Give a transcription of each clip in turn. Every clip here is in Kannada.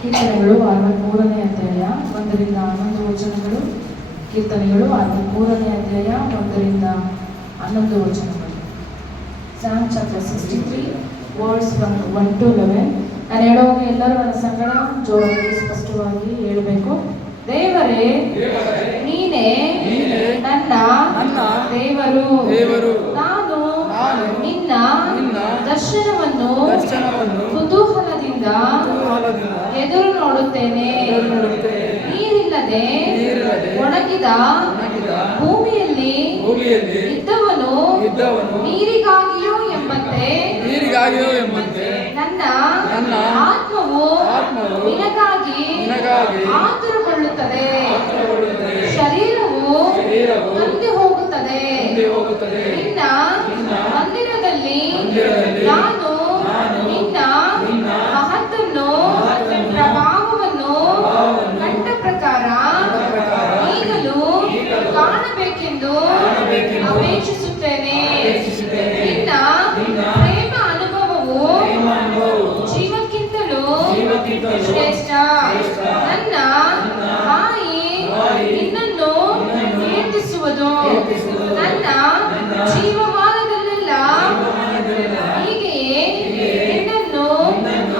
ಕೀರ್ತನೆಗಳು 63ನೇ ಅಧ್ಯಾಯ 1ರಿಂದ 11 ವಚನಗಳು. ಕೀರ್ತನೆಗಳು 63ನೇ ಅಧ್ಯಾಯ 1ರಿಂದ 11 ವಚನಗಳು. Psalm chapter 63 words from 1 to 11. ನಾನು ಹೇಳುವಾಗ ಎಲ್ಲರೂ ನನ್ನ ಸಂಗಡ ಜೋರಾಗಿ ಸ್ಪಷ್ಟವಾಗಿ ಹೇಳಬೇಕು. ದೇವರೇ, ನೀನೇ ನನ್ನ ದೇವರು. ನಾನು ನಿನ್ನ ದರ್ಶನವನ್ನು ಕುತೂಹಲದಿಂದ ಎದುರು ನೋಡುತ್ತೇನೆ. ನೀರಿಲ್ಲದೆ ಒಣಗಿದ ಭೂಮಿಯಲ್ಲಿ ಇದ್ದವನು ನೀರಿಗಾಗಿಯೋ ಎಂಬಂತೆ ನನ್ನ ಆತ್ಮವು ನಿನಗಾಗಿ ಆತುರಗೊಳ್ಳುತ್ತದೆ. ಶರೀರವು ಮುಂದೆ ಹೋಗುತ್ತದೆ. ನಿನ್ನ ಮಂದಿರದಲ್ಲಿ ನಾನು ನಿನ್ನ ಮಹತ್ತನ್ನು ಪ್ರಭಾವವನ್ನು ಕಂಡ ಪ್ರಕಾರ ಈಗಲೂ ಕಾಣಬೇಕೆಂದು ಅಪೇಕ್ಷಿಸುತ್ತೇನೆ. ನಿನ್ನ ಪ್ರೇಮ ಅನುಭವವು ಜೀವಕ್ಕಿಂತಲೂ ಶ್ರೇಷ್ಠ. ನನ್ನ ಬಾಯಿ ನಿನ್ನನ್ನು ಕೀರ್ತಿಸುವುದು. ನನ್ನ ಜೀವಮಾನದಲ್ಲೆಲ್ಲ ಹೀಗೆಯೇ ನಿನ್ನನ್ನು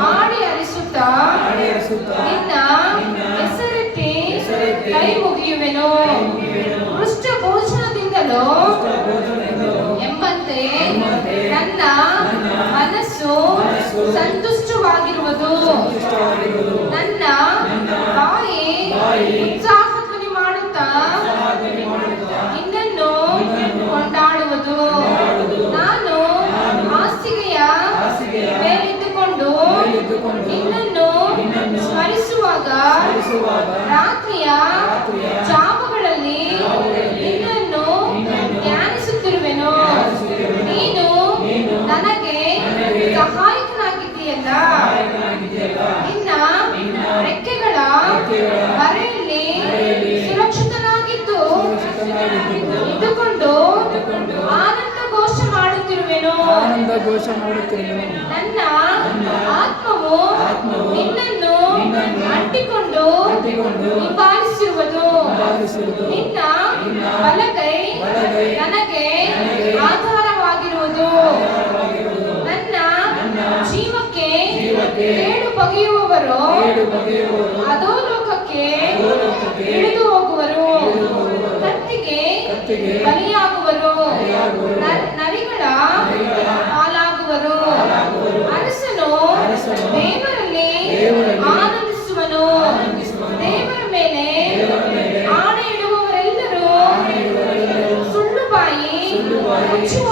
ಹಾಡಿ ಹರಿಸುತ್ತಾ ನಿನ್ನ ಹೆಸರೆತ್ತಿ ಕೈ ಮುಗಿಯುವೆನು. ಪೃಷ್ಠ ಭೋಜನದಿಂದಲೂ ಎಂಬಂತೆ ನನ್ನ ಮನಸ್ಸು ಸಂತುಷ್ಟವಾಗಿರುವುದು. ನನ್ನ ಬಾಯಿ ಉತ್ಸಾಹಧ್ವನಿ ಮಾಡುತ್ತಾ ನಿನ್ನನ್ನು ಕೊಂಡಾಡುವುದು. ನಾನು ಹಾಸಿಗೆಯ ಮೇಲಿದ್ದುಕೊಂಡು ನಿನ್ನನ್ನು ಸ್ಮರಿಸುವಾಗ ರಾತ್ರಿಯ ಜಾಮಗಳಲ್ಲಿ ನಿನ್ನನ್ನು ಧ್ಯಾನಿಸುತ್ತಿರುವೆನು. ನೀನು ನನಗೆ ಸಹಾಯಕನಾಗಿದ್ದೀಯಲ್ಲ. ನಿನ್ನ ರೆಕ್ಕೆಗಳ ಮರೆಯಲ್ಲಿ ಸುರಕ್ಷಿತನಾಗಿದ್ದು ಇದ್ದುಕೊಂಡು ಆನಂದ ಘೋಷ ಮಾಡುತ್ತಿರುವೆನು. ನನ್ನ ಆತ್ಮವು ನಿನ್ನನ್ನು ಅಂಟಿಕೊಂಡು ಹಿಂಬಾಲಿಸಿರುವುದು. ನಿನ್ನ ಬಲಗೈ ನನಗೆ ಆಧಾರವಾಗಿರುವುದು. ನನ್ನ ಜೀವಕ್ಕೆ ಕೇಡು ಬಗೆಯುವವರು ಅಧೋಲೋಕಕ್ಕೆ ಇಳಿದು ಹೋಗುವರು. ಕತ್ತಿಗೆ ಬಲಿಯಾಗುವರು. ನರಿಗಳ ಪಾಲಾಗುವರು. ಅರಸನು ದೇವರಲ್ಲಿ ಆನಂದಿಸುವನು. ದೇವರ ಮೇಲೆ ಆಣೆ ಇಡುವವರೆಲ್ಲರೂ ಸುಳ್ಳು ಬಾಯಿ ಮುಚ್ಚುವರು.